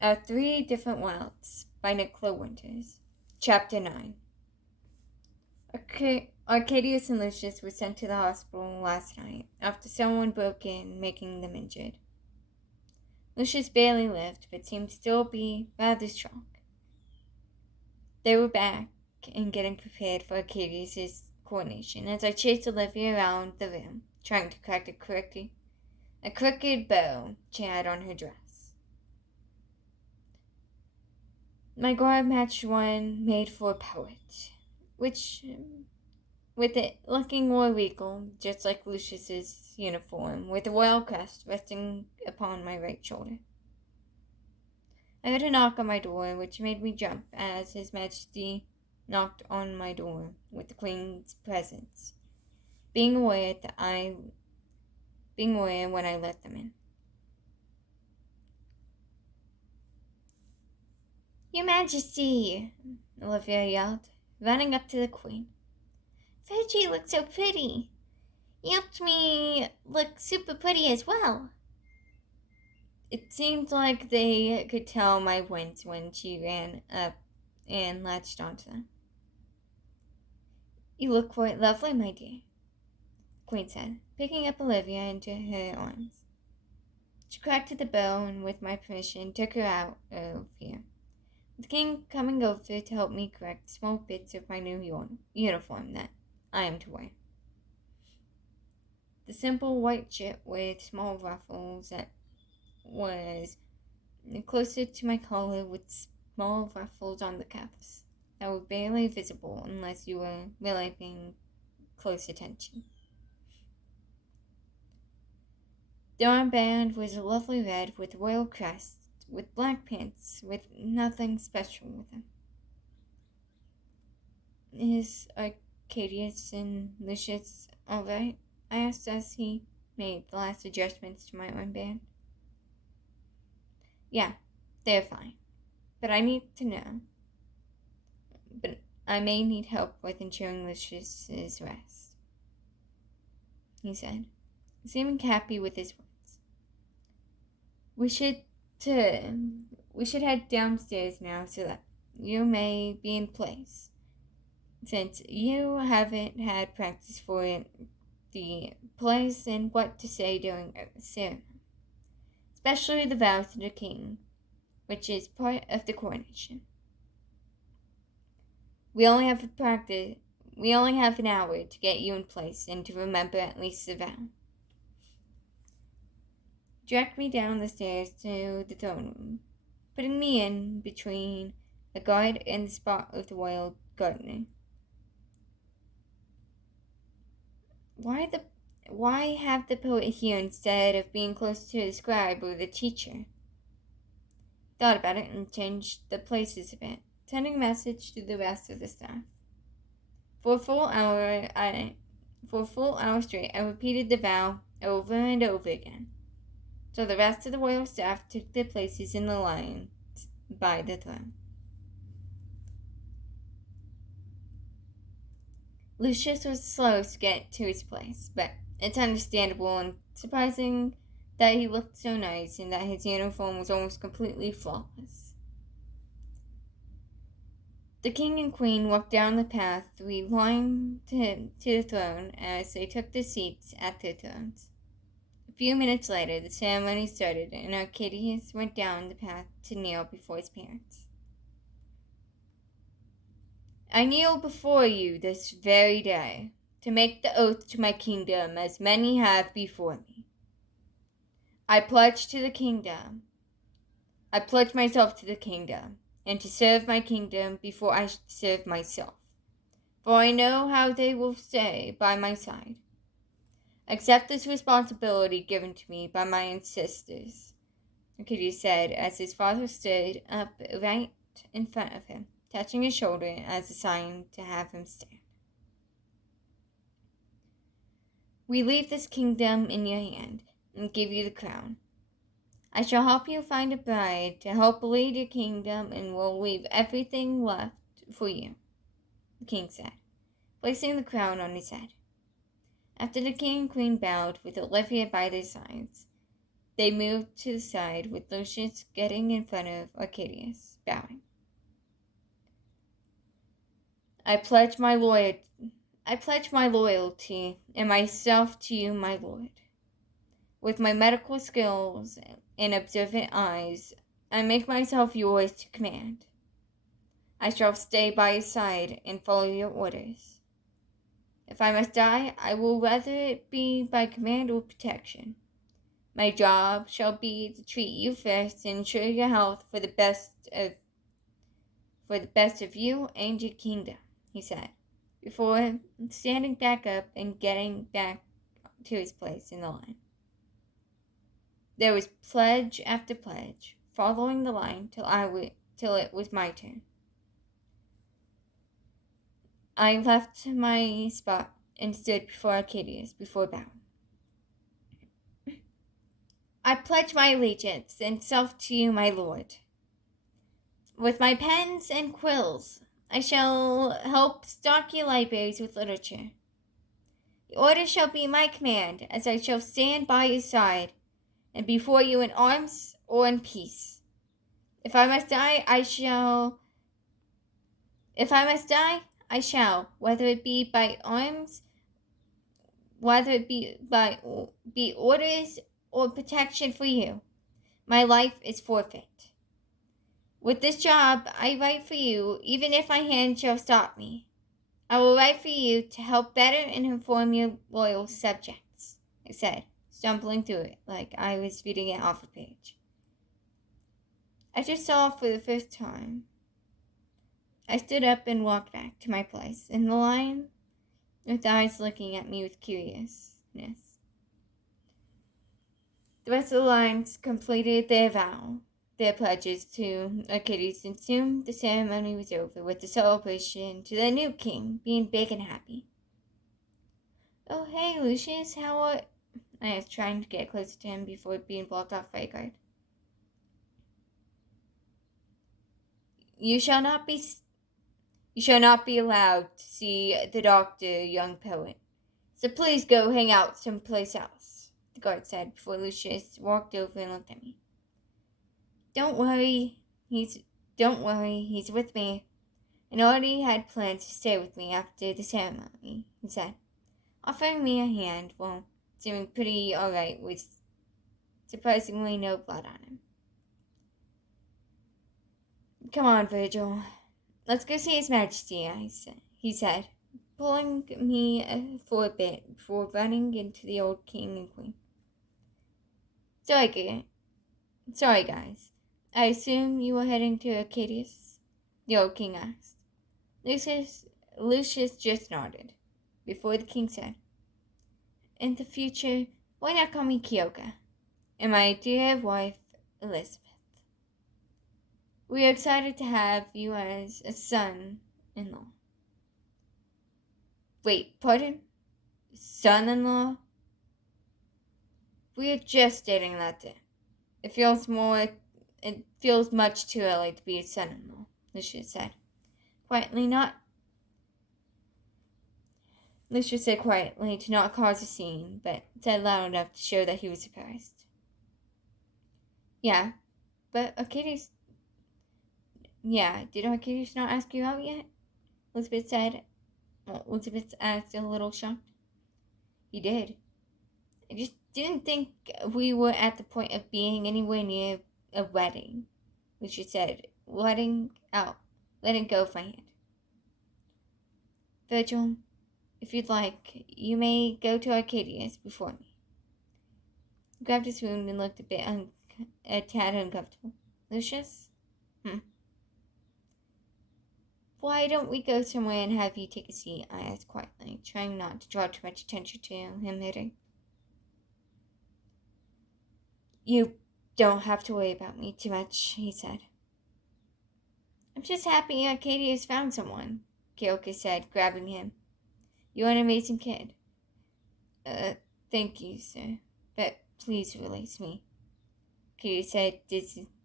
Three Different Wilds by Nicola Winters. Chapter 9. Arcadius and Lucious were sent to the hospital last night after someone broke in, making them injured. Lucious barely lived, but seemed to still be rather strong. They were back and getting prepared for Arcadius's coronation as I chased Olivia around the room, trying to crack a crooked bow she had on her dress. My garb matched one made for a poet, which, with it looking more regal, just like Lucious's uniform, with a royal crest resting upon my right shoulder. I heard a knock on my door, which made me jump as His Majesty knocked on my door with the Queen's presence, being aware when I let them in. "Your Majesty!" Olivia yelled, running up to the Queen. "Virgil looks so pretty. He helped me look super pretty as well." It seemed like they could tell my wince when she ran up and latched onto them. "You look quite lovely, my dear," the Queen said, picking up Olivia into her arms. She cracked at the bow and, with my permission, took her out of here, the King coming over to help me correct small bits of my new uniform that I am to wear. The simple white shirt with small ruffles that was closer to my collar with small ruffles on the cuffs that were barely visible unless you were really paying close attention. The armband was a lovely red with a royal crest, with black pants, with nothing special with them. "Is Arcadius and Lucious all right?" I asked as he made the last adjustments to my armband. "Yeah, they're fine. But I need to know. But I may need help with ensuring Lucious's rest," he said, seeming happy with his words. We should head downstairs now so that you may be in place, since you haven't had practice for the place and what to say during the ceremony, especially the vow to the king, which is part of the coronation. We only have an hour to get you in place and to remember at least the vow. Dragged me down the stairs to the throne room, putting me in between the guard and the spot of the royal gardener. Why have the poet here instead of being close to the scribe or the teacher? Thought about it and changed the places a bit, sending a message to the rest of the staff. For a full hour straight, I repeated the vow over and over again. So the rest of the royal staff took their places in the line by the throne. Lucius was slow to get to his place, but it's understandable and surprising that he looked so nice and that his uniform was almost completely flawless. The king and queen walked down the path we lined to the throne as they took their seats at their thrones. A few minutes later, the ceremony started, and Arcadius went down the path to kneel before his parents. "I kneel before you this very day, to make the oath to my kingdom as many have before me. I pledge myself to the kingdom, and to serve my kingdom before I serve myself, for I know how they will stay by my side. Accept this responsibility given to me by my ancestors," Arcadius said as his father stood up right in front of him, touching his shoulder as a sign to have him stand. "We leave this kingdom in your hand and give you the crown. I shall help you find a bride to help lead your kingdom and will leave everything left for you," the king said, placing the crown on his head. After the king and queen bowed with Olivia by their sides, they moved to the side, with Lucious getting in front of Arcadius, bowing. I pledge my loyalty and myself to you, my lord. With my medical skills and observant eyes, I make myself yours to command. I shall stay by your side and follow your orders. If I must die, I will rather it be by command or protection. My job shall be to treat you first and ensure your health for the best of you and your kingdom, he said, before standing back up and getting back to his place in the line. There was pledge after pledge, following the line till it was my turn. I left my spot and stood before Arcadius before bowing. I pledge my allegiance and self to you, my lord. With my pens and quills, I shall help stock your libraries with literature. The order shall be my command, as I shall stand by your side and before you in arms or in peace. If I must die, I shall, whether it be by arms, whether it be orders or protection for you. My life is forfeit. With this job, I write for you, even if my hand shall stop me. I will write for you to help better and inform your loyal subjects, I said, stumbling through it like I was reading it off a page. I just saw for the first time. I stood up and walked back to my place in the line, with eyes looking at me with curiousness. The rest of the lines completed their pledges to Arcadius, and soon the ceremony was over, with the celebration to the new king being big and happy. "Oh, hey, Lucious, how are..." I was trying to get closer to him before being blocked off by a guard. You shall not be allowed to see the doctor, young poet. So please go hang out someplace else," the guard said before Lucious walked over and looked at me. Don't worry, he's with me, and already had plans to stay with me after the ceremony," he said, offering me a hand while seeming pretty alright with surprisingly no blood on him. "Come on, Virgil. Let's go see His Majesty," he said, pulling me for a bit before running into the old king and queen. Sorry, guys. I assume you were heading to Arcadius?" the old king asked. Lucius just nodded, before the king said, "In the future, why not call me Kyoka, and my dear wife, Elizabeth? We are excited to have you as a son-in-law." "Wait, pardon? Son-in-law? We are just dating that day. It feels much too early to be a son-in-law," Lucius said quietly, to not cause a scene, but said loud enough to show that he was surprised. "Yeah, but Arcadius... Yeah, did Arcadius not ask you out yet?" Elizabeth asked, a little shocked. "He did. I just didn't think we were at the point of being anywhere near a wedding," Lucius said, letting go of my hand. "Virgil, if you'd like, you may go to Arcadius before me." He grabbed his wound and looked a tad uncomfortable. "Lucius? Why don't we go somewhere and have you take a seat?" I asked quietly, trying not to draw too much attention to him hitting. "You don't have to worry about me too much," he said. "I'm just happy Arcadius found someone," Kyoka said, grabbing him. "You're an amazing kid." Thank you, sir, but please release me," Arcadius said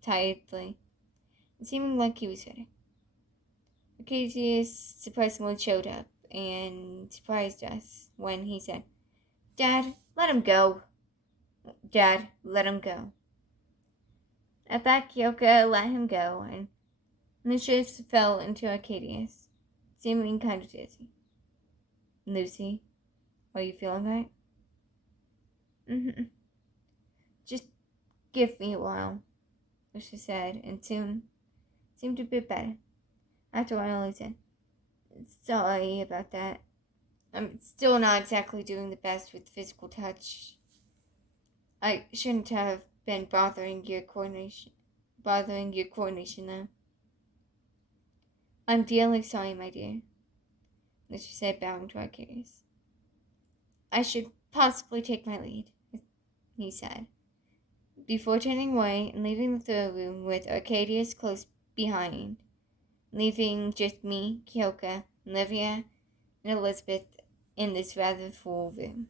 tiredly, seeming like he was hurting. Arcadius surprisingly showed up and surprised us when he said, "Dad, let him go." Dad, let him go. At that, Kyoka let him go, and Lucious fell into Arcadius, seeming kind of dizzy. Lucy, are you feeling right? Mm-hmm. Just give me a while, she said, and soon seemed a bit better. After a while, he said, sorry about that. I'm still not exactly doing the best with physical touch. I shouldn't have been bothering your coordination, though. I'm dearly sorry, my dear, she said, bowing to Arcadius. I should possibly take my lead, he said, before turning away and leaving the throne room with Arcadius close behind, leaving just me, Kyoka, Livia, and Elizabeth in this rather full room.